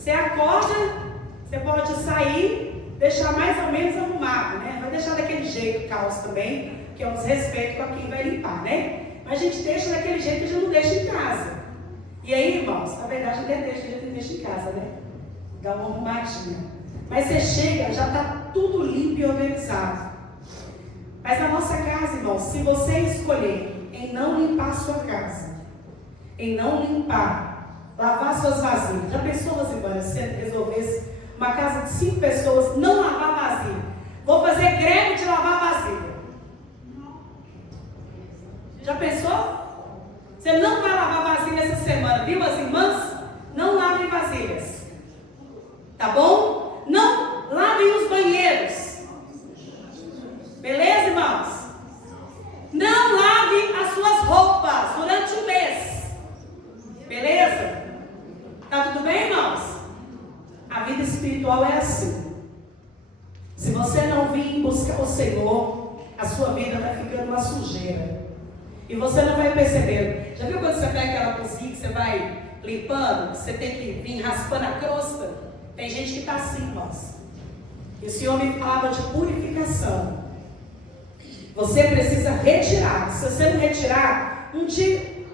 Você acorda, você pode sair, deixar mais ou menos arrumado, né? Vai deixar daquele jeito, caos também, que é um desrespeito com quem vai limpar, né? Mas a gente deixa daquele jeito que a gente não deixa em casa. E aí, irmãos, na verdade até deixa em casa, né? Dá uma arrumadinha. Mas você chega, já está tudo limpo e organizado. Mas na nossa casa, irmãos, se você escolher em não limpar a sua casa, em não limpar, lavar suas vasilhas. Já pensou, Rosivânia, se você resolvesse uma casa de 5 pessoas não lavar vasilha? Vou fazer greve de lavar vasilha. Já pensou? Você não vai lavar vasilha essa semana, viu, as irmãs? Não lavem vasilhas. Tá bom? Não lavem os banheiros. Beleza, irmãos? Não lave as suas roupas durante um mês. Beleza? Tá tudo bem, irmãos? A vida espiritual é assim. Se você não vir buscar o Senhor, a sua vida vai ficando uma sujeira. E você não vai percebendo. Já viu quando você pega aquela cozinha que você vai limpando, você tem que vir raspando a crosta? Tem gente que está assim, irmãos. E o Senhor me falava de purificação. Você precisa retirar. Se você não retirar,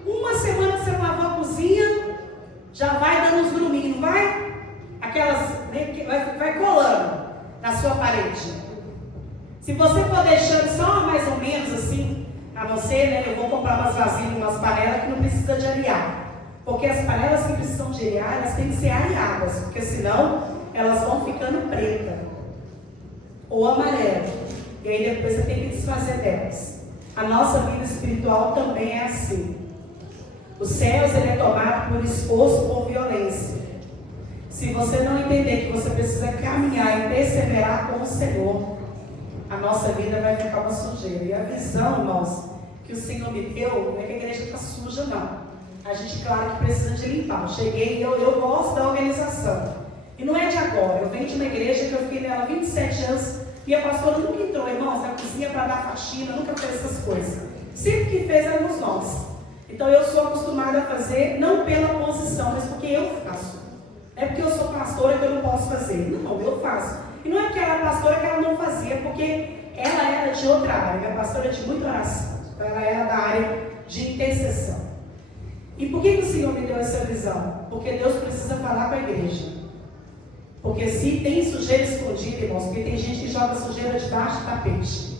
uma semana que você não lavou a cozinha, já vai dando uns gruminhos, não vai? Aquelas, vai colando na sua parede. Se você for deixando só mais ou menos assim, a não ser, né, eu vou comprar umas vasilhas, umas panelas que não precisa de arear. Porque as panelas que precisam de arear, elas têm que ser areadas, porque senão elas vão ficando pretas ou amarelas. E aí depois você tem que desfazer delas. A nossa vida espiritual também é assim. Os céus, ele é tomado por esforço ou violência. Se você não entender que você precisa caminhar e perseverar com o Senhor, a nossa vida vai ficar uma sujeira. E a visão, irmãos, que o Senhor me deu, não é que a igreja está suja, não. A gente, claro, que precisa de limpar. Eu cheguei e eu gosto da organização. E não é de agora. Eu venho de uma igreja que eu fiquei nela 27 anos e a pastora nunca entrou, irmãos, na cozinha para dar faxina, nunca fez essas coisas. Sempre que fez éramos nós. Então eu sou acostumada a fazer, não pela posição, mas porque eu faço. Não é porque eu sou pastora que eu não posso fazer. Não, eu faço. E não é porque ela é pastora que ela não fazia, porque ela era de outra área. Minha pastora é de muita oração. Ela era da área de intercessão. E por que o Senhor me deu essa visão? Porque Deus precisa falar com a igreja. Porque se tem sujeira escondida, irmãos, porque tem gente que joga sujeira debaixo do tapete.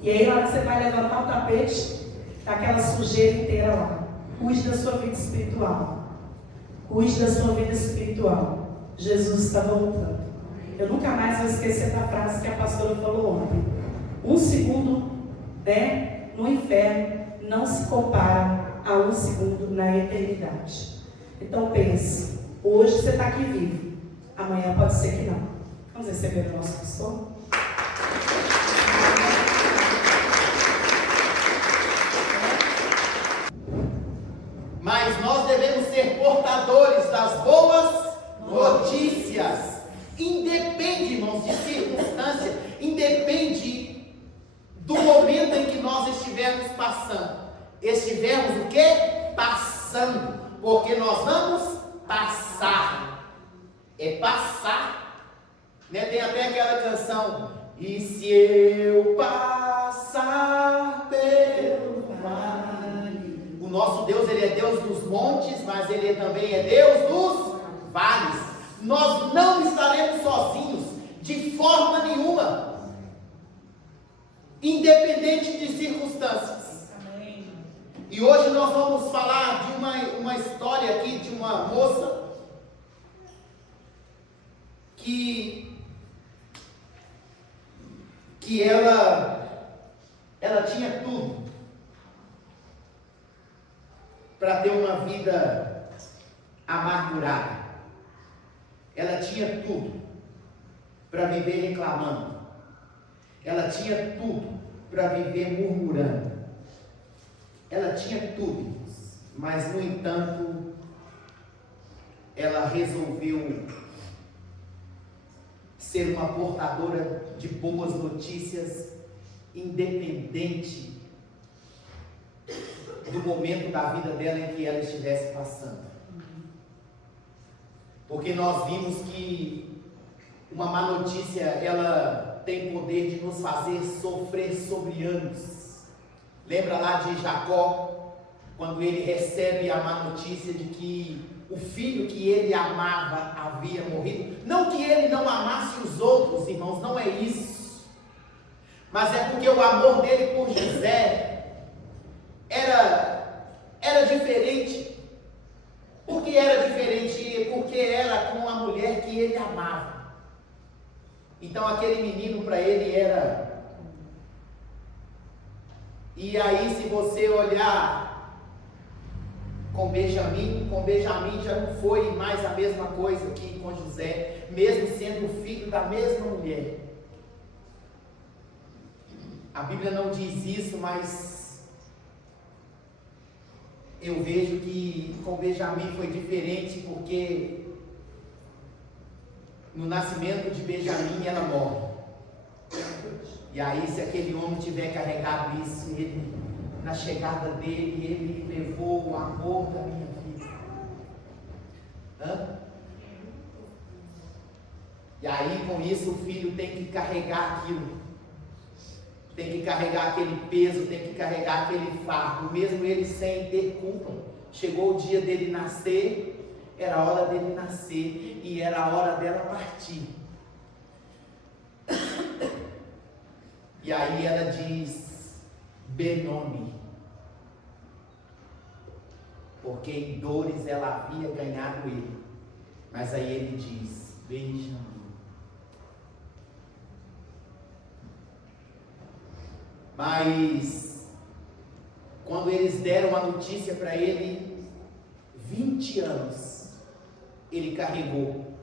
E aí, na hora que você vai levantar o tapete, está aquela sujeira inteira lá. Cuide da sua vida espiritual. Cuide da sua vida espiritual. Jesus está voltando. Eu nunca mais vou esquecer da frase que a pastora falou ontem. 1 segundo, né, no inferno não se compara a 1 segundo na eternidade. Então pense, hoje você está aqui vivo. Amanhã pode ser que não. Vamos receber o nosso pastor? Mas nós devemos ser portadores das boas notícias. Independe, irmãos, de circunstância, independe do momento em que nós estivermos passando. Estivermos o quê? Passando. Porque nós vamos passar. É passar. Né? Tem até aquela canção. E se eu passar pelo vale. O nosso Deus, ele é Deus dos montes, mas ele também é Deus dos vales. Nós não estaremos sozinhos de forma nenhuma, independente de circunstâncias. Amém. E hoje nós vamos falar de uma história aqui de uma moça que ela tinha tudo para ter uma vida amargurada. Ela tinha tudo para viver reclamando. Ela tinha tudo para viver murmurando. Ela tinha tudo, mas no entanto, ela resolveu ser uma portadora de boas notícias, independente do momento da vida dela em que ela estivesse passando. Porque nós vimos que uma má notícia, ela tem poder de nos fazer sofrer sobre anos. Lembra lá de Jacó, quando ele recebe a má notícia de que o filho que ele amava havia morrido? Não que ele não amasse os outros, irmãos, não é isso. Mas é porque o amor dele por José era diferente. Por que era diferente? Porque era com a mulher que ele amava. Então aquele menino para ele era... E aí, se você olhar com Benjamim já não foi mais a mesma coisa que com José, mesmo sendo filho da mesma mulher. A Bíblia não diz isso, mas eu vejo que com Benjamim foi diferente, porque no nascimento de Benjamim ela morre. E aí, se aquele homem tiver carregado isso, ele, na chegada dele, ele levou o amor da minha vida. E aí, com isso, o filho tem que carregar aquilo. Tem que carregar aquele peso, tem que carregar aquele fardo, mesmo ele sem ter culpa. Chegou o dia dele nascer, era a hora dele nascer e era a hora dela partir. E aí ela diz Benoni, porque em dores ela havia ganhado ele. Mas aí ele diz Benjamim. Mas quando eles deram a notícia para ele, 20 anos ele carregou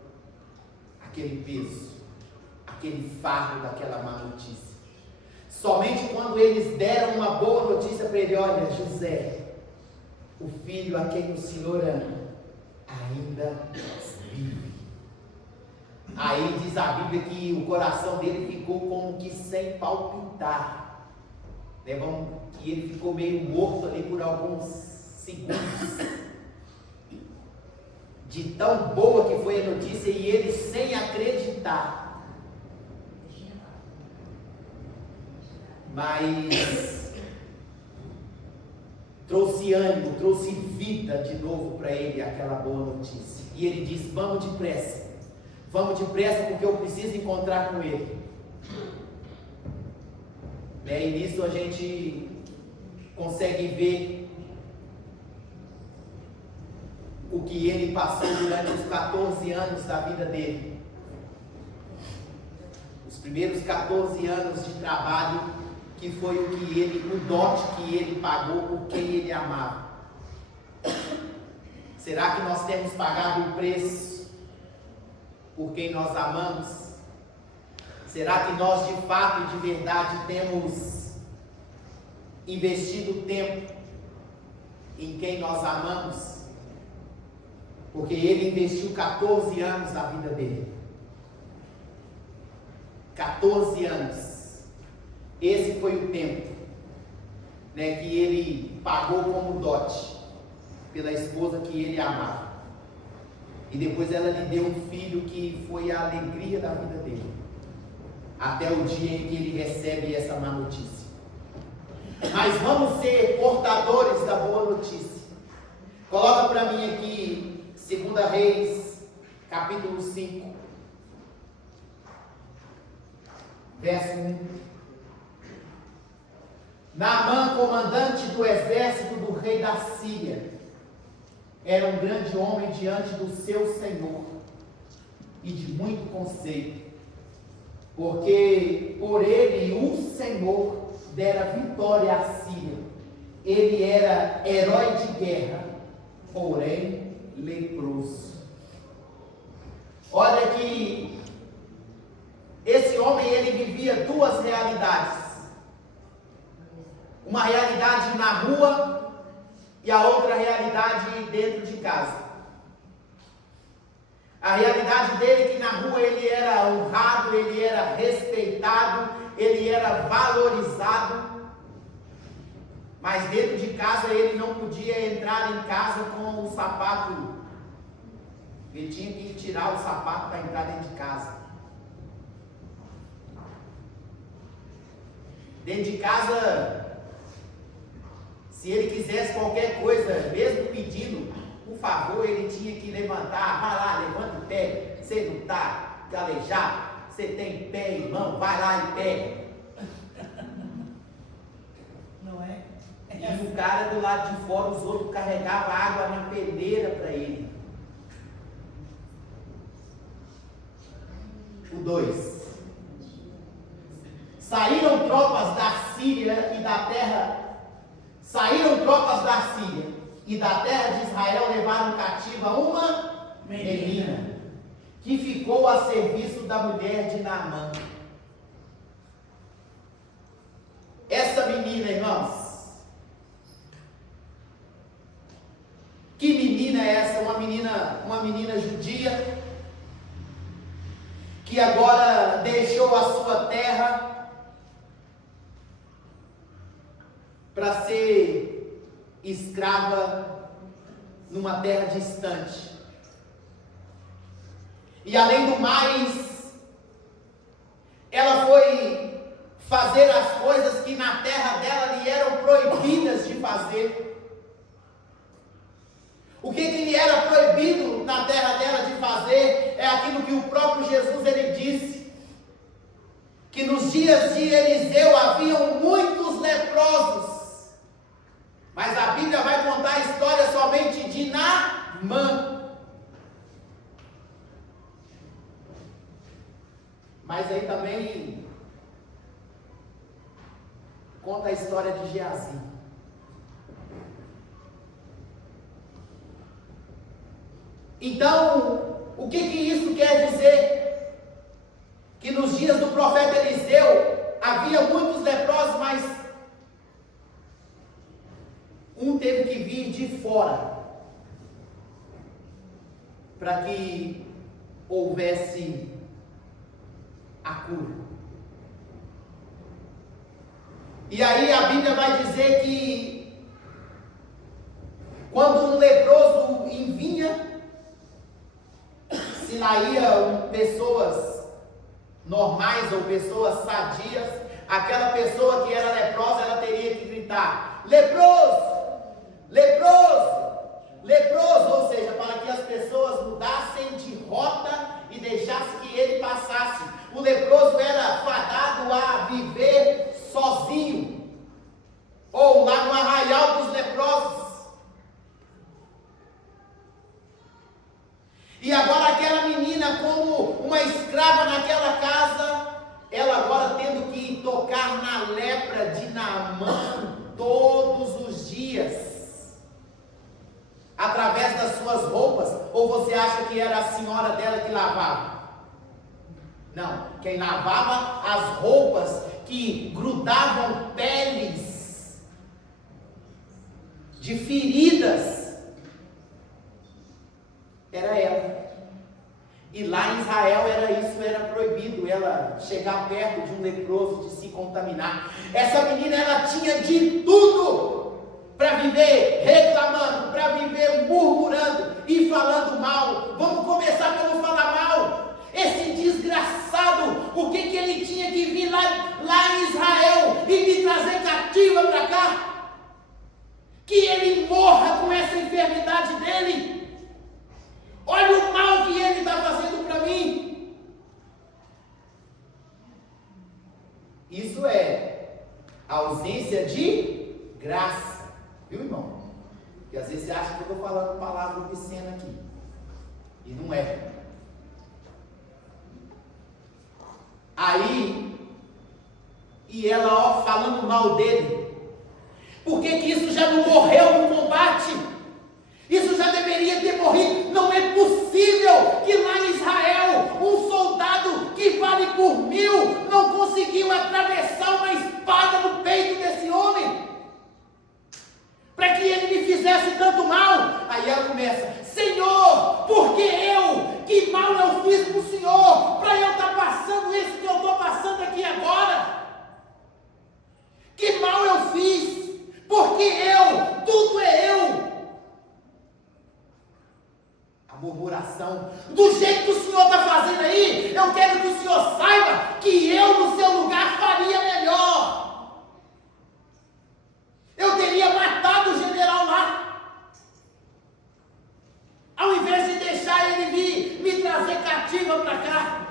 aquele peso, aquele fardo daquela má notícia. Somente quando eles deram uma boa notícia para ele: olha, José, o filho a quem o Senhor ama, ainda vive. Aí diz a Bíblia que o coração dele ficou como que sem palpitar. Que ele ficou meio morto ali por alguns segundos. De tão boa que foi a notícia, e ele sem acreditar. Mas trouxe ânimo, trouxe vida de novo para ele aquela boa notícia. E ele diz: vamos depressa porque eu preciso encontrar com ele. E nisso a gente consegue ver o que ele passou durante os 14 anos da vida dele. Os primeiros 14 anos de trabalho, que foi o dote que ele pagou por quem ele amava. Será que nós temos pagado o preço por quem nós amamos? Será que nós de fato e de verdade temos investido tempo em quem nós amamos? Porque ele investiu 14 anos da vida dele. 14 anos. Esse foi o tempo, que ele pagou como dote pela esposa que ele amava. E depois ela lhe deu um filho que foi a alegria da vida dele, até o dia em que ele recebe essa má notícia. Mas vamos ser portadores da boa notícia. Coloca para mim aqui 2 Reis, capítulo 5, verso 1. Naamã, comandante do exército do rei da Síria, era um grande homem diante do seu senhor e de muito conceito, porque por ele o Senhor dera vitória à Síria. Ele era herói de guerra, porém leproso. Olha que esse homem, ele vivia duas realidades. Uma realidade na rua e a outra realidade dentro de casa. A realidade dele é que na rua ele era honrado, ele era respeitado, ele era valorizado. Mas dentro de casa ele não podia entrar em casa com o sapato Ele tinha que tirar o sapato para entrar dentro de casa. Dentro de casa, se ele quisesse qualquer coisa, mesmo pedindo, por favor, ele tinha que levantar. Vai lá, levanta e pega. Você não está calejado, você tem pé e mão, vai lá e pega. Não é? E o cara do lado de fora, os outros carregavam água na peneira para ele. O 2. Saíram tropas da Síria e da terra. Saíram tropas da Síria e da terra de Israel, levaram cativa uma menina que ficou a serviço da mulher de Naamã. Essa menina, irmãos, que menina é essa? Uma menina judia que agora deixou a sua terra para ser escrava numa terra distante. E além do mais, ela foi fazer as coisas que na terra dela lhe eram proibidas de fazer. O que lhe era proibido na terra dela de fazer é aquilo que o próprio Jesus ele disse, que nos dias de Eliseu haviam muitos leprosos, mas a Bíblia vai contar a história somente de Naamã. Mas aí também conta a história de Geazi. Então, o que isso quer dizer? Que nos dias do profeta Eliseu havia muitos leprosos, mas um teve que vir de fora para que houvesse a cura. E aí a Bíblia vai dizer que quando um leproso vinha, se lá iam pessoas normais ou pessoas sadias, aquela pessoa que era leprosa, ela teria que gritar: leproso, leproso, leproso, ou seja, para que as pessoas mudassem de rota e deixassem que ele passasse. O leproso era fadado a viver sozinho, ou lá no arraial dos leprosos. E agora aquela menina, como uma escrava naquela casa, ela agora tendo que tocar na lepra de Naamã todos os dias, através das suas roupas. Ou você acha que era a senhora dela que lavava? Não, quem lavava as roupas que grudavam peles de feridas era ela. E lá em Israel era proibido ela chegar perto de um leproso, de se contaminar. Essa menina, ela tinha de tudo para viver reclamando, para viver murmurando e falando mal. Vamos começar pelo falar mal. Esse desgraçado, o que ele tinha que vir lá em Israel e me trazer cativa para cá? Que ele morra com essa enfermidade dele. Olha o mal que ele está fazendo para mim. Isso é ausência de graça. Viu, irmão? Porque às vezes você acha que eu estou falando palavra obscena aqui. E não é. Aí, e ela falando mal dele. Por que isso já não morreu no combate? Isso já deveria ter morrido. Não é possível que lá em Israel um soldado que vale por 1000 não conseguiu atravessar uma espada no peito desse homem, para que ele me fizesse tanto mal. Aí ela começa: Senhor, porque eu, que mal eu fiz para o Senhor, para eu estar passando isso que eu estou passando aqui agora? Que mal eu fiz? Porque tudo é eu. a murmuração. Do jeito que o Senhor está fazendo aí, eu quero que o Senhor saiba que eu no seu lugar faria melhor. Eu teria matado o general lá, ao invés de deixar ele vir me trazer cativa para cá.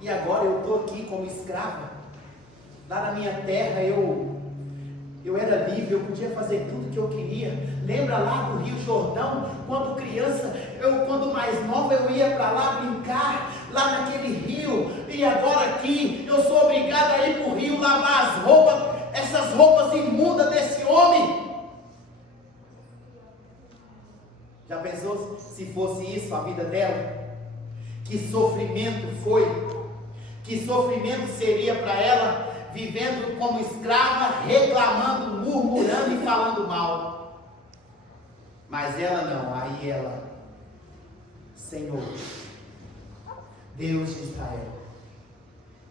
E agora eu estou aqui como escrava. Lá na minha terra eu era livre, eu podia fazer tudo que eu queria. Lembra lá do Rio Jordão? Quando criança, quando mais nova, eu ia para lá brincar, lá naquele rio. E agora aqui, eu sou obrigado a ir para o rio lavar as roupas, essas roupas imundas desse homem. Já pensou se fosse isso a vida dela? Que sofrimento foi? Que sofrimento seria para ela, vivendo como escrava, reclamando, murmurando e falando mal? Mas ela não, aí ela, Senhor, Deus de Israel,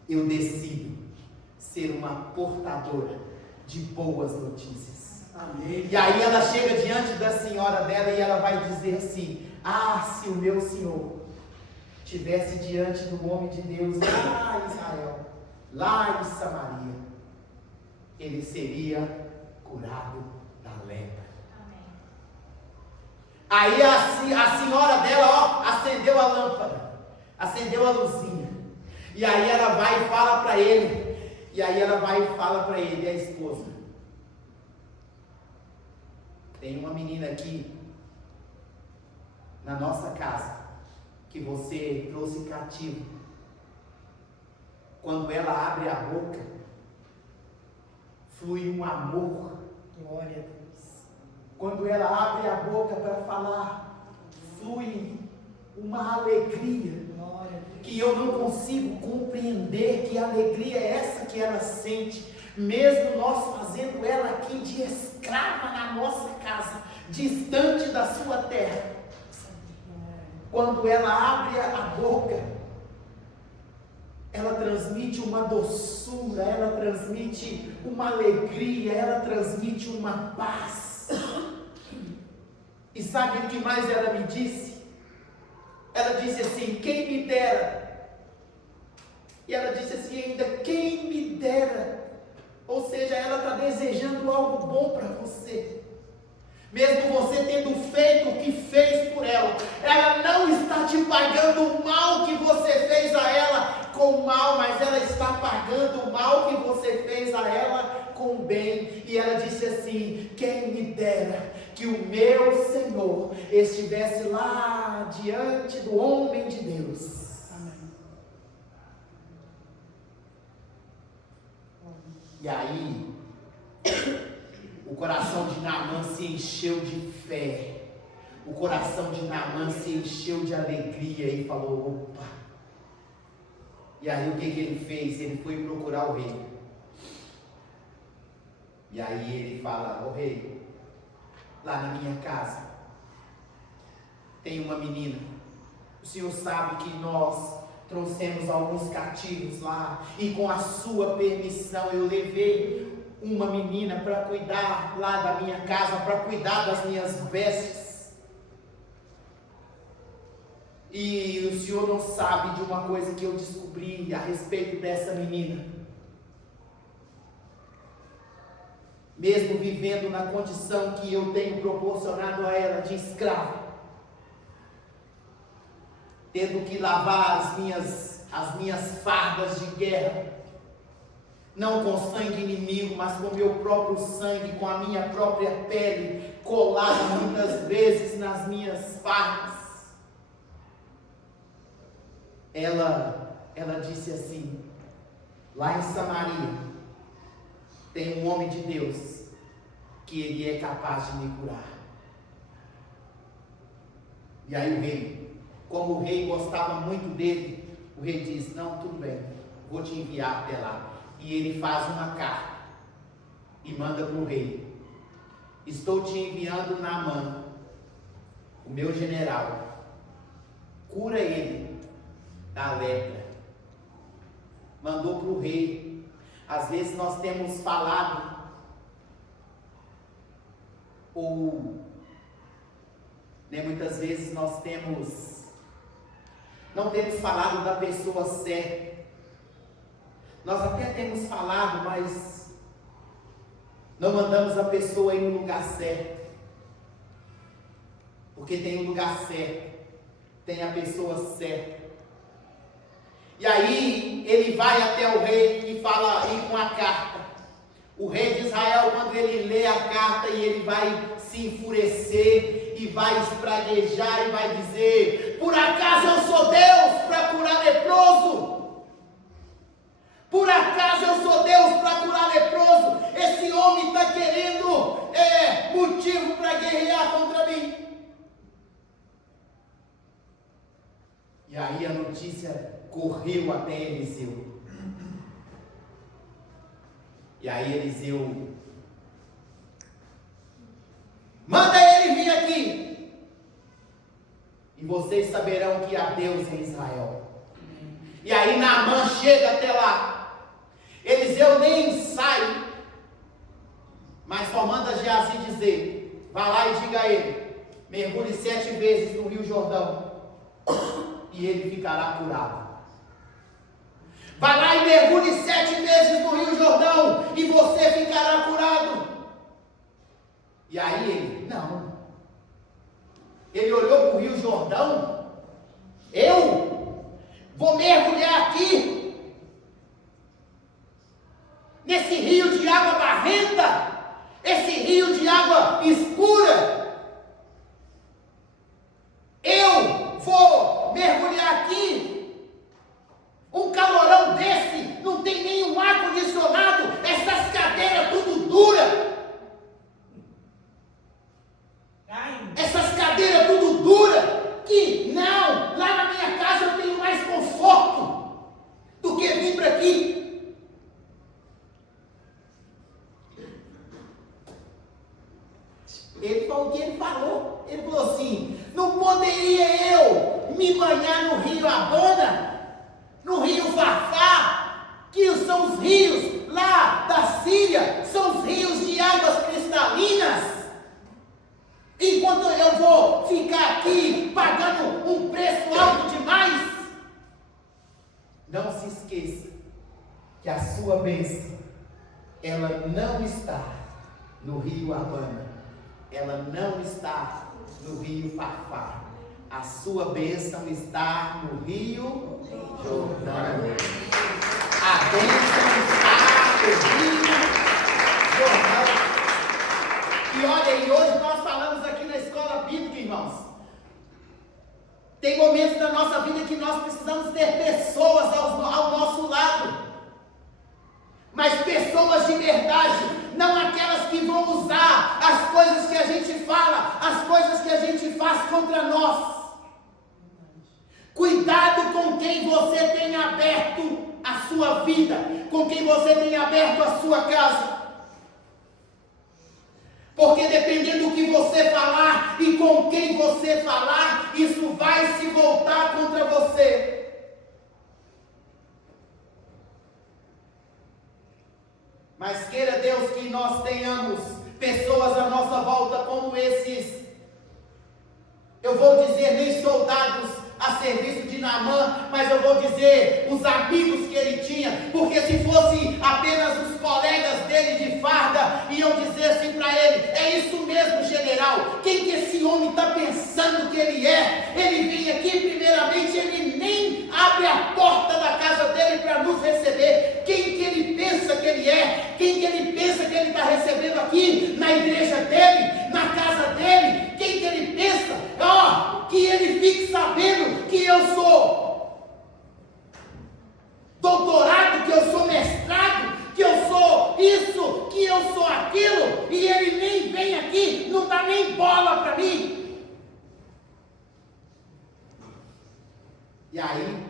eu decido ser uma portadora de boas notícias. Amém. E aí ela chega diante da senhora dela e ela vai dizer assim: ah, se o meu Senhor estivesse diante do homem de Deus lá em Israel, lá em Samaria, ele seria curado da lepra. Amém. Aí a senhora dela, acendeu a lâmpada, acendeu a luzinha, e aí ela vai e fala para ele, a esposa: tem uma menina aqui na nossa casa que você trouxe cativo. Quando ela abre a boca, flui um amor. Glória a Deus. Quando ela abre a boca para falar, flui uma alegria. Glória a Deus. Que eu não consigo compreender que alegria é essa que ela sente, mesmo nós fazendo ela aqui de escrava na nossa casa, distante da sua terra. Quando ela abre a boca, ela transmite uma doçura, ela transmite uma alegria, ela transmite uma paz. E sabe o que mais ela me disse? Ela disse assim: quem me dera. E ela disse assim ainda: quem me dera. Ou seja, ela está desejando algo bom para você. Mesmo você tendo feito o que fez por ela, ela não está te pagando o mal que você fez a ela com mal, mas ela está pagando o mal que você fez a ela com o bem. E ela disse assim: quem me dera que o meu Senhor estivesse lá diante do homem de Deus. Amém. E aí o coração de Naamã se encheu de fé, o coração de Naamã se encheu de alegria e falou: opa. E aí o que ele fez? Ele foi procurar o rei. E aí ele fala: ô rei, lá na minha casa tem uma menina, o senhor sabe que nós trouxemos alguns cativos lá, e com a sua permissão eu levei uma menina para cuidar lá da minha casa, para cuidar das minhas vestes. E o senhor não sabe de uma coisa que eu descobri a respeito dessa menina. Mesmo vivendo na condição que eu tenho proporcionado a ela de escrava, tendo que lavar as minhas fardas de guerra, não com sangue inimigo, mas com meu próprio sangue, com a minha própria pele, colada muitas vezes nas minhas fardas. Ela disse assim: lá em Samaria tem um homem de Deus que ele é capaz de me curar. E aí o rei, como o rei gostava muito dele, o rei diz: não, tudo bem, vou te enviar até lá. E ele faz uma carta e manda para o rei: estou te enviando Naamã, o meu general, cura ele da lepra mandou para o rei. Às vezes nós temos falado, ou muitas vezes nós não temos falado da pessoa certa. Nós até temos falado, mas não mandamos a pessoa ir no lugar certo. Porque tem o lugar certo, tem a pessoa certa. E aí ele vai até o rei e fala aí com a carta. O rei de Israel, quando ele lê a carta, e ele vai se enfurecer e vai espraguejar e vai dizer: por acaso eu sou Deus para curar leproso? Por acaso eu sou Deus para curar leproso? Esse homem está querendo motivo para guerrear contra mim. E aí a notícia correu até Eliseu. E aí Eliseu: manda ele vir aqui, e vocês saberão que há Deus em Israel. E aí Naamã chega até lá. Eliseu nem sai, mas só manda Geazi dizer: vá lá e diga a ele, mergulhe 7 vezes no Rio Jordão, e ele ficará curado. Vá lá e mergulhe 7 vezes no Rio Jordão, e você ficará curado. E aí ele: não. Ele olhou para o Rio Jordão: eu vou mergulhar aqui, nesse rio de água barrenta, esse rio de água escura. Eu vou mergulhar aqui. Um calorão desse, não tem nenhum ar-condicionado, essas cadeiras tudo dura. Essas cadeiras tudo dura, que não, lá na minha casa eu tenho mais conforto do que vir para aqui. Ele falou o que ele falou. Ele falou assim: não poderia eu me banhar no rio Abana, no rio Farfá, que são os rios lá da Síria, são os rios de águas cristalinas, enquanto eu vou ficar aqui pagando um preço alto demais? Não se esqueça que a sua bênção, ela não está no rio Abana, ela não está no rio Farfá. A sua bênção está no Rio Jordão. A bênção está no Rio Jordão. E olha, e hoje nós falamos aqui na escola bíblica, irmãos. Tem momentos da nossa vida que nós precisamos ter pessoas ao nosso lado. Mas pessoas de verdade, não aquelas que vão usar as coisas que a gente fala, as coisas que a gente faz contra nós. Cuidado com quem você tem aberto a sua vida, com quem você tem aberto a sua casa. Porque dependendo do que você falar e com quem você falar, isso vai se voltar contra você. Mas queira Deus que nós tenhamos pessoas à nossa volta como esses, eu vou dizer, nem soldados a serviço de Naamã, mas eu vou dizer os amigos que ele tinha, porque se fosse apenas os colegas dele de farda, iam dizer assim para ele: é isso mesmo, general, quem que esse homem está pensando que ele é? Ele vem aqui, primeiramente, ele nem abre a porta da casa dele para nos receber. Quem que ele pensa que ele é? Quem que ele pensa que ele está recebendo aqui, na igreja dele, na casa dele? Quem que ele pensa? Que ele fique sabendo que eu sou doutorado, que eu sou mestrado, que eu sou isso, que eu sou aquilo, e ele nem vem aqui, não dá nem bola para mim. E aí,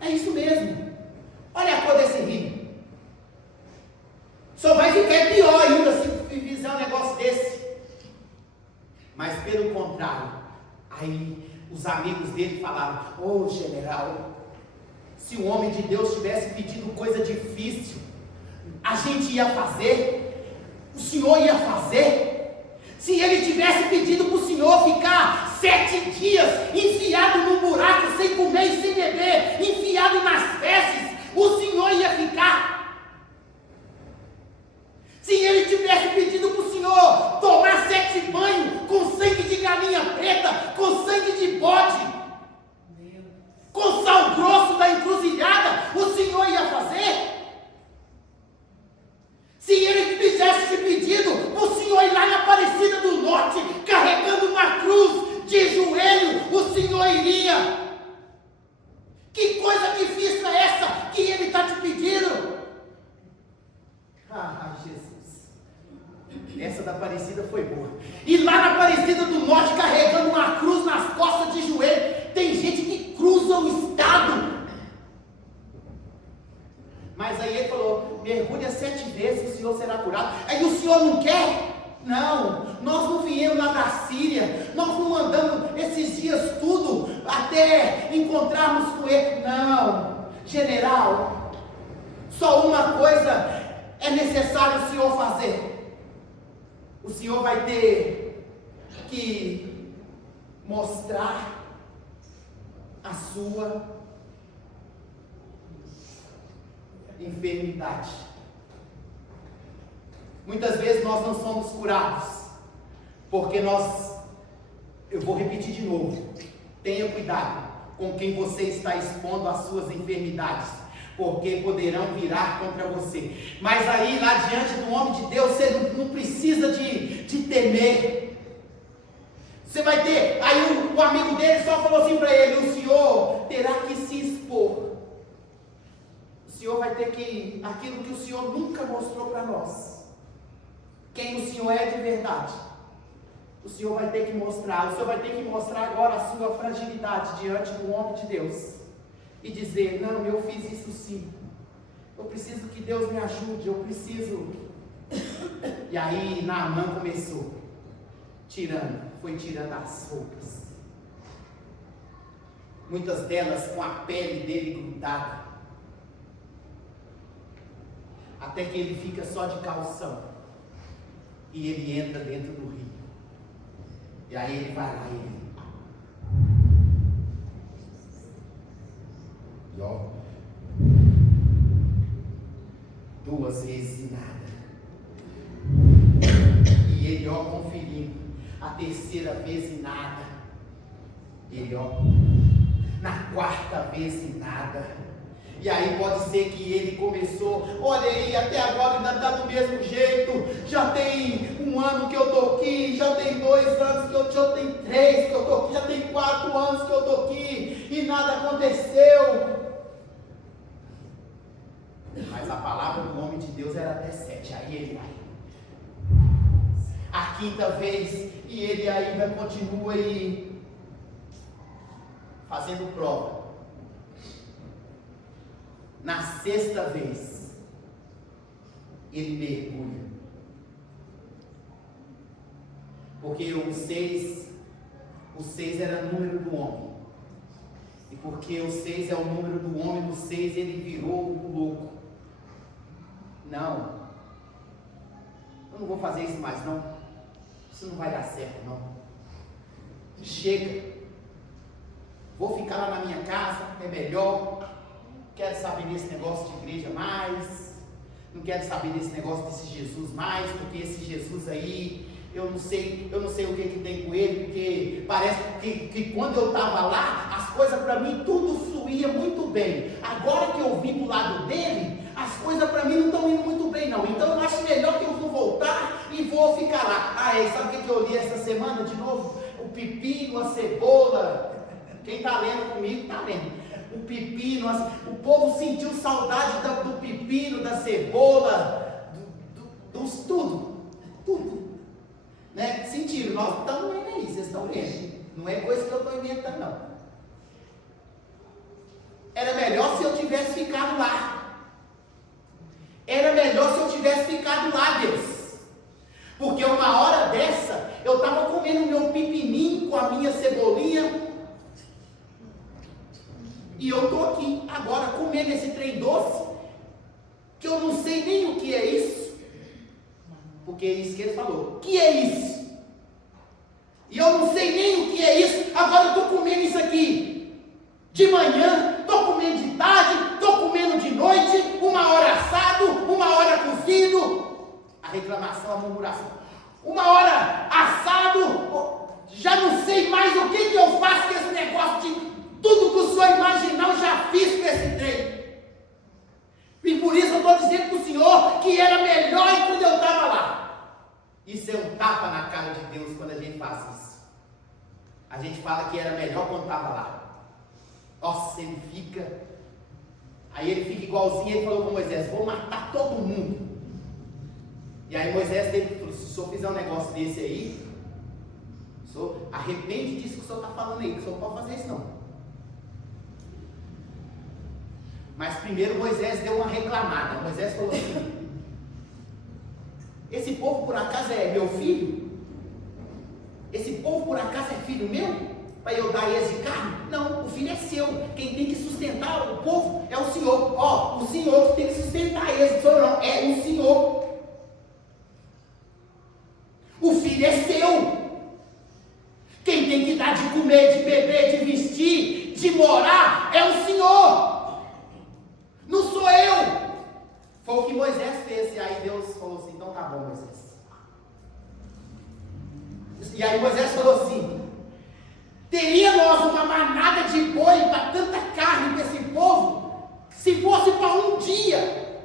é isso mesmo. Olha a cor desse rio. Só vai ficar pior ainda se fizer um negócio desse. Mas pelo contrário, aí os amigos dele falaram: ô general, Se o homem de Deus tivesse pedido coisa difícil, a gente ia fazer, o Senhor ia fazer. Se ele tivesse pedido para o Senhor ficar 7 dias enfiado num buraco, sem comer e sem beber, enfiado nas fezes, o Senhor ia ficar. Se ele tivesse pedido para o Senhor tomar 7 banhos com sangue de galinha preta, com sangue de bode, com sal grosso da encruzilhada, o Senhor ia fazer? Se ele tivesse te pedido para o Senhor ir lá na Aparecida do Norte, carregando uma cruz de joelho, o Senhor iria. Que coisa difícil é essa que ele está te pedindo? Ah, Jesus. Essa da Aparecida foi boa. E lá na Aparecida do Norte, carregando uma cruz nas costas de joelho, tem gente que cruza o estado. Mas aí ele falou, mergulha 7 vezes, o Senhor será curado. Aí o Senhor não quer? Não, nós não viemos lá da Síria, nós não andamos esses dias tudo, até encontrarmos com ele. Não, general, só uma coisa é necessário o Senhor fazer. O Senhor vai ter que mostrar a sua enfermidade. Muitas vezes nós não somos curados, porque eu vou repetir de novo, tenha cuidado com quem você está expondo as suas enfermidades, porque poderão virar contra você. Mas aí, lá diante do homem de Deus, você não precisa de temer. Você vai ter, aí o amigo dele só falou assim para ele, o Senhor terá que se expor. O Senhor vai ter que, aquilo que o Senhor nunca mostrou para nós, quem o Senhor é de verdade, o Senhor vai ter que mostrar. O Senhor vai ter que mostrar agora a sua fragilidade diante do homem de Deus, e dizer, não, eu fiz isso sim, eu preciso que Deus me ajude, eu preciso. E aí Naamã começou, foi tirando as roupas, muitas delas com a pele dele grudada, até que ele fica só de calção, e ele entra dentro do rio, e aí ele vai lá e ó, 2 vezes e nada, e ele ó conferindo, a 3ª vez e nada, ele ó, na 4ª vez e nada. E aí pode ser que ele começou, olha aí, até agora ainda está do mesmo jeito, já tem 1 ano que eu estou aqui, já tem 2 anos que eu já tem 3 que eu estou aqui, já tem 4 anos que eu estou aqui, e nada aconteceu. Mas a palavra do homem de Deus era até 7, aí ele vai. A 5ª vez, e ele ainda continua aí, fazendo prova. Na 6ª vez, ele mergulha. Porque o 6 era o número do homem. E porque o 6 é o número do homem, no 6 ele virou o louco. Não, eu não vou fazer isso mais não. Isso não vai dar certo não. Chega. Vou ficar lá na minha casa, é melhor. Quero saber desse negócio de igreja mais, não quero saber desse negócio desse Jesus mais, porque esse Jesus aí, eu não sei o que tem com ele, porque parece que quando eu estava lá, as coisas para mim tudo fluía muito bem. Agora que eu vim do lado dele, as coisas para mim não estão indo muito bem não, então eu acho melhor que eu vou voltar e vou ficar lá. Ah, sabe o que eu li essa semana de novo? O pepino, a cebola, quem está lendo comigo está lendo. O pepino, o povo sentiu saudade do pepino, da cebola, tudo, né? Sentiram, nós estamos lendo aí, vocês estão lendo, não é coisa que eu estou inventando não. Era melhor se eu tivesse ficado lá, Deus, porque uma hora dessa, eu estava comendo meu pepininho com a minha cebolinha, E eu estou aqui agora comendo esse trem doce, que eu não sei nem o que é isso, porque é isso que ele falou, o que é isso? E eu não sei nem o que é isso, agora eu estou comendo isso aqui, de manhã, estou comendo de tarde, estou comendo de noite, uma hora assado, uma hora cozido, a reclamação, a murmuração, uma hora assado, já não sei mais o que eu faço com esse negócio de tudo que o senhor imaginar, eu já fiz com esse trem. E por isso eu estou dizendo para o senhor que era melhor quando eu estava lá. Isso é um tapa na cara de Deus quando a gente faz isso. A gente fala que era melhor quando estava lá. Nossa, ele fica. Aí ele fica igualzinho, ele falou com Moisés: vou matar todo mundo. E aí Moisés falou: se o senhor fizer um negócio desse aí, o senhor arrepende disso que o senhor está falando aí, que o senhor não pode fazer isso não. Mas primeiro Moisés deu uma reclamada. Moisés falou assim: esse povo por acaso é meu filho? Esse povo por acaso é filho meu? Para eu dar eles de carne? Não, o filho é seu. Quem tem que sustentar o povo é o Senhor. Ó, o Senhor que tem que sustentar eles. O Senhor não, é o Senhor. O filho é seu. Quem tem que dar de comer, de beber, de vestir, de morar é o Senhor. Não sou eu. Foi o que Moisés fez. E aí Deus falou assim: então tá bom, Moisés. E aí Moisés falou assim: teria nós uma manada de boi para tanta carne para esse povo? Se fosse para um dia,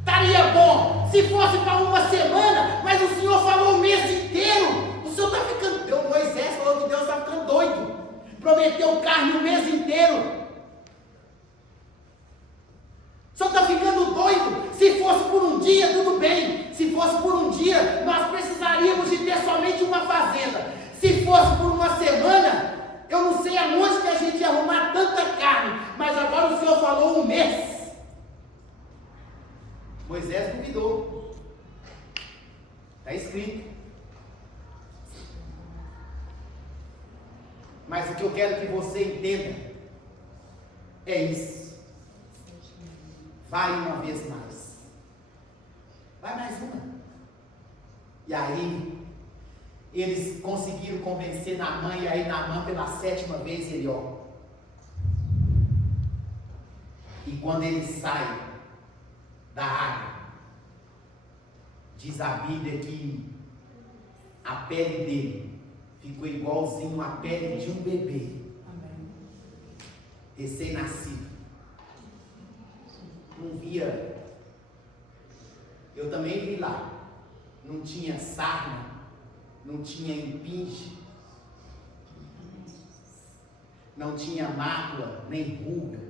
estaria bom. Se fosse para uma semana, mas o Senhor falou o mês inteiro. O Senhor está ficando. Moisés falou que Deus está ficando doido. Prometeu carne o mês inteiro. O Senhor está ficando doido. Se fosse por um dia, tudo bem. Se fosse por um dia, nós precisaríamos de ter somente uma fazenda. Se fosse por uma semana, eu não sei aonde que a gente ia arrumar tanta carne. Mas agora o Senhor falou um mês. Moisés duvidou. Está escrito. Mas o que eu quero que você entenda é isso. Vai uma vez mais. Vai mais uma. E aí, eles conseguiram convencer Naamã, e aí Naamã pela 7ª vez ele ó. E quando ele sai da água, diz a Bíblia que a pele dele ficou igualzinho à pele de um bebê. Recém-nascido. Não via. Eu também vi lá. Não tinha sarna, não tinha impinge, não tinha mácula, nem ruga.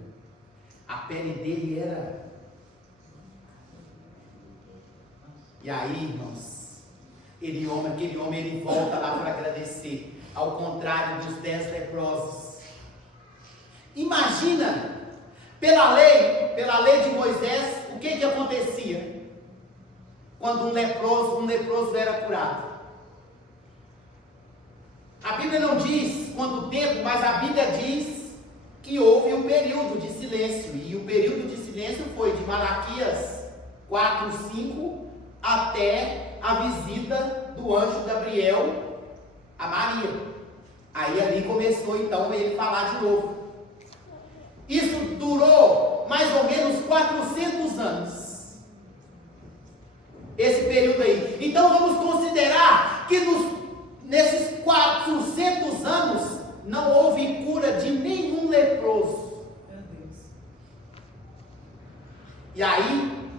A pele dele era. E aí, irmãos, aquele homem, ele volta lá para agradecer, ao contrário dos 10 leprosos. Imagina, pela lei de Moisés, o que acontecia quando um leproso era curado? A Bíblia não diz quanto tempo, mas a Bíblia diz que houve um período de silêncio, e o período de silêncio foi de Malaquias 4:5 até a visita do anjo Gabriel a Maria. Aí ali começou então ele falar de novo. Isso durou mais ou menos 400 anos. Esse período aí. Então vamos considerar que nesses 400 anos não houve cura de nenhum leproso. E aí,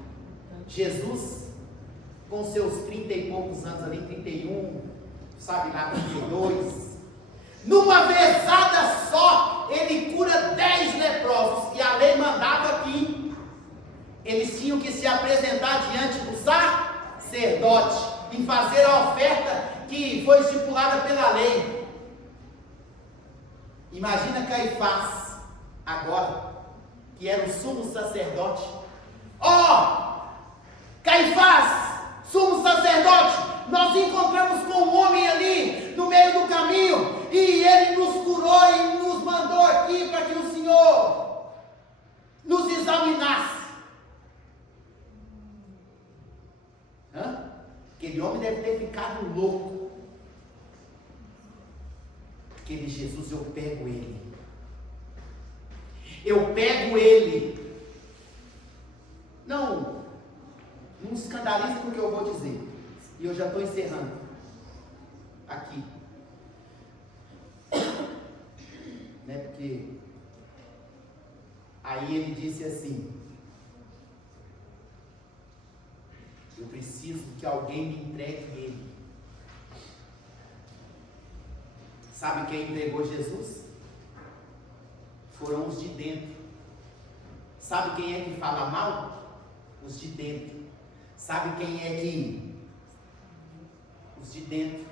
Jesus, com seus 30 e poucos anos ali, 31, sabe lá, 32, numa vezada só, ele cura 10 leprosos. E a lei mandava que eles tinham que se apresentar diante do sacerdote e fazer a oferta que foi estipulada pela lei. Imagina Caifás, agora, que era o sumo sacerdote. Caifás, sumo sacerdote, nós encontramos com um homem ali no meio do caminho, e ele nos curou e nos mandou aqui para que o Senhor Aquele homem deve ter ficado louco. Aquele Jesus, eu pego ele. Eu pego ele. Não escandalize com o que eu vou dizer. E eu já estou encerrando. Aqui. Né? Porque aí ele disse assim: eu preciso que alguém me entregue ele. Sabe quem entregou Jesus? Foram os de dentro. Sabe quem é que fala mal? Os de dentro. Sabe quem é que? Os de dentro.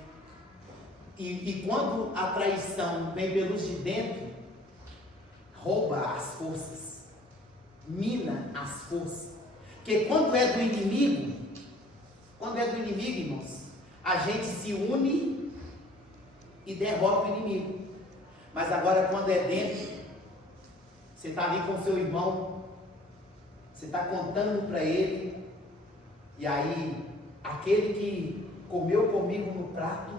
E quando a traição vem pelos de dentro, rouba as forças, mina as forças. Porque quando é do inimigo, irmãos, a gente se une e derrota o inimigo. Mas agora quando é dentro, você está ali com o seu irmão, você está contando para ele, e aí aquele que comeu comigo no prato,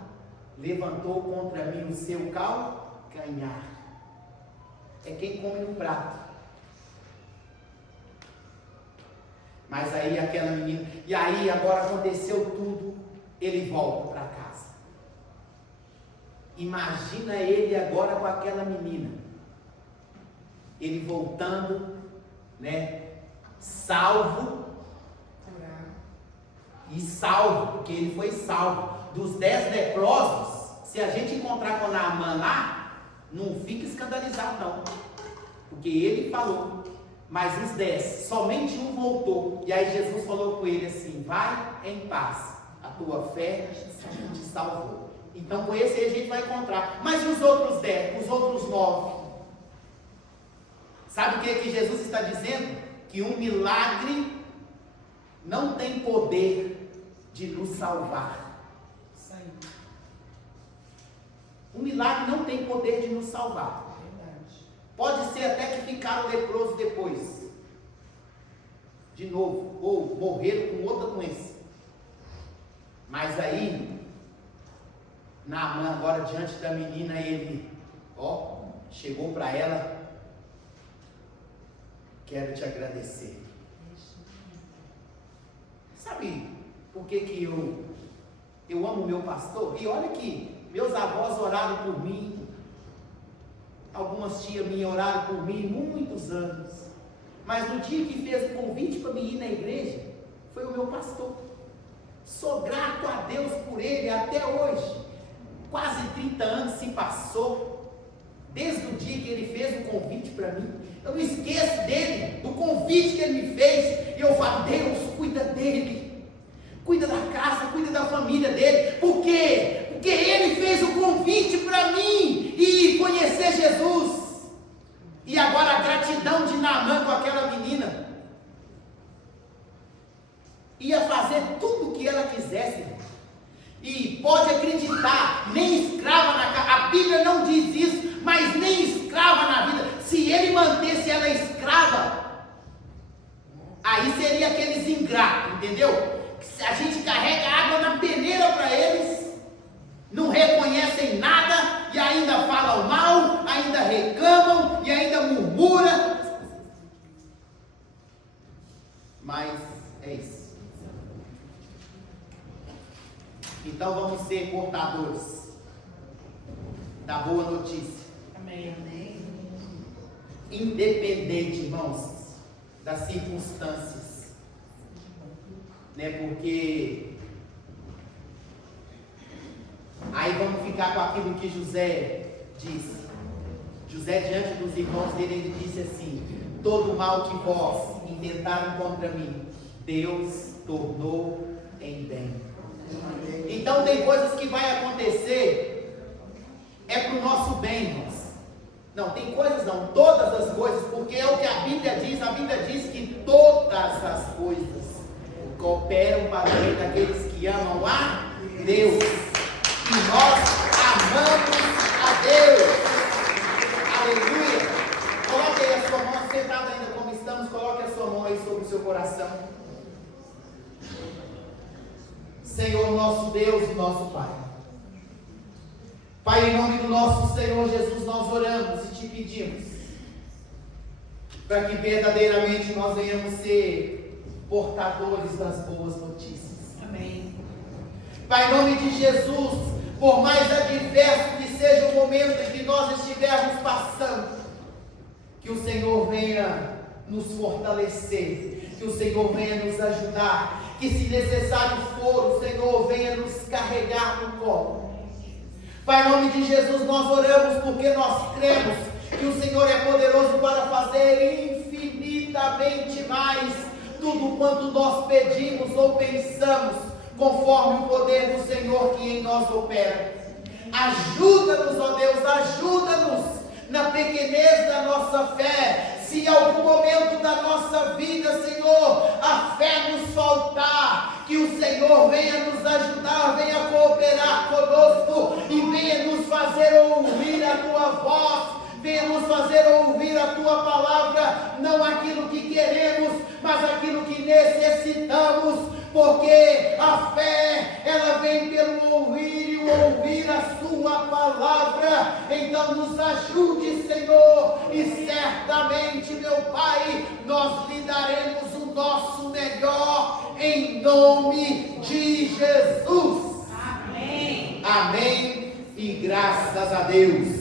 levantou contra mim o seu calcanhar. É quem come no prato. Mas aí aquela menina, e aí agora aconteceu tudo, ele volta para casa. Imagina ele agora com aquela menina, ele voltando, né, salvo, e salvo, porque ele foi salvo. Dos 10 leprosos, se a gente encontrar com Naamã lá, não fica escandalizado não, porque ele falou. Mas os 10, somente um voltou. E aí Jesus falou com ele assim: vai em paz, a tua fé te salvou. Então com esse aí a gente vai encontrar. Mas os outros 10, os outros 9, sabe o que Jesus está dizendo? Que um milagre não tem poder de nos salvar. Um milagre não tem poder de nos salvar. Pode ser até que ficaram leprosos depois, de novo, ou morreram com outra doença. Mas aí, Naamã agora diante da menina, ele, chegou para ela: quero te agradecer. Sabe por que eu amo meu pastor? E olha que meus avós oraram por mim. Algumas tias minhas oraram por mim muitos anos. Mas no dia que fez o convite para mim ir na igreja, foi o meu pastor. Sou grato a Deus por ele até hoje. Quase 30 anos se passou, desde o dia que ele fez o convite para mim. Eu não esqueço dele, do convite que ele me fez. E eu falo: Deus, cuida dele, cuida da casa, cuida da família dele. Por quê? Porque ele fez o convite para mim e conhecer Jesus. E agora a gratidão de Naamã com aquela menina, ia fazer tudo o que ela quisesse. E pode acreditar, nem escrava na casa, a Bíblia não diz isso, mas nem escrava na vida. Se ele mantesse ela escrava, aí seria aqueles ingratos, entendeu? A gente carrega água na peneira para eles, não reconhecem nada e ainda falam mal, ainda reclamam e ainda murmuram. Mas é isso. Então vamos ser portadores da boa notícia. Amém. Independente, irmãos, das circunstâncias, né? Porque aí vamos ficar com aquilo que José disse. José, diante dos irmãos dele, ele disse assim: todo mal que vós intentaram contra mim, Deus tornou em bem. Então tem coisas que vai acontecer, é para o nosso bem, irmãos. Não, tem coisas não, todas as coisas, porque é o que a Bíblia diz que todas as coisas cooperam para o bem daqueles que amam a Deus. E nós amamos a Deus. Aleluia. Coloque aí a sua mão, sentado ainda como estamos, coloque a sua mão aí sobre o seu coração. Senhor nosso Deus e nosso Pai. Pai, em nome do nosso Senhor Jesus, nós oramos e te pedimos para que verdadeiramente nós venhamos ser portadores das boas notícias. Amém. Pai, em nome de Jesus, por mais adverso que seja o momento em que nós estivermos passando, que o Senhor venha nos fortalecer, que o Senhor venha nos ajudar, que se necessário for, o Senhor venha nos carregar no colo. Pai, em nome de Jesus, nós oramos porque nós cremos que o Senhor é poderoso para fazer infinitamente mais tudo quanto nós pedimos ou pensamos, conforme o poder do Senhor que em nós opera. Ajuda-nos, ó Deus, ajuda-nos na pequenez da nossa fé. Se em algum momento da nossa vida, Senhor, a fé nos faltar, que o Senhor venha nos ajudar, venha cooperar conosco e venha nos fazer ouvir a Tua voz, venha nos fazer ouvir a Tua palavra, não aquilo que queremos, mas aquilo que necessitamos, porque a fé, ela vem pelo ouvir e o ouvir a Sua palavra. Então nos ajude, Senhor, e certamente, meu Pai, nós lhe daremos o nosso melhor, em nome de Jesus. Amém. Amém e graças a Deus.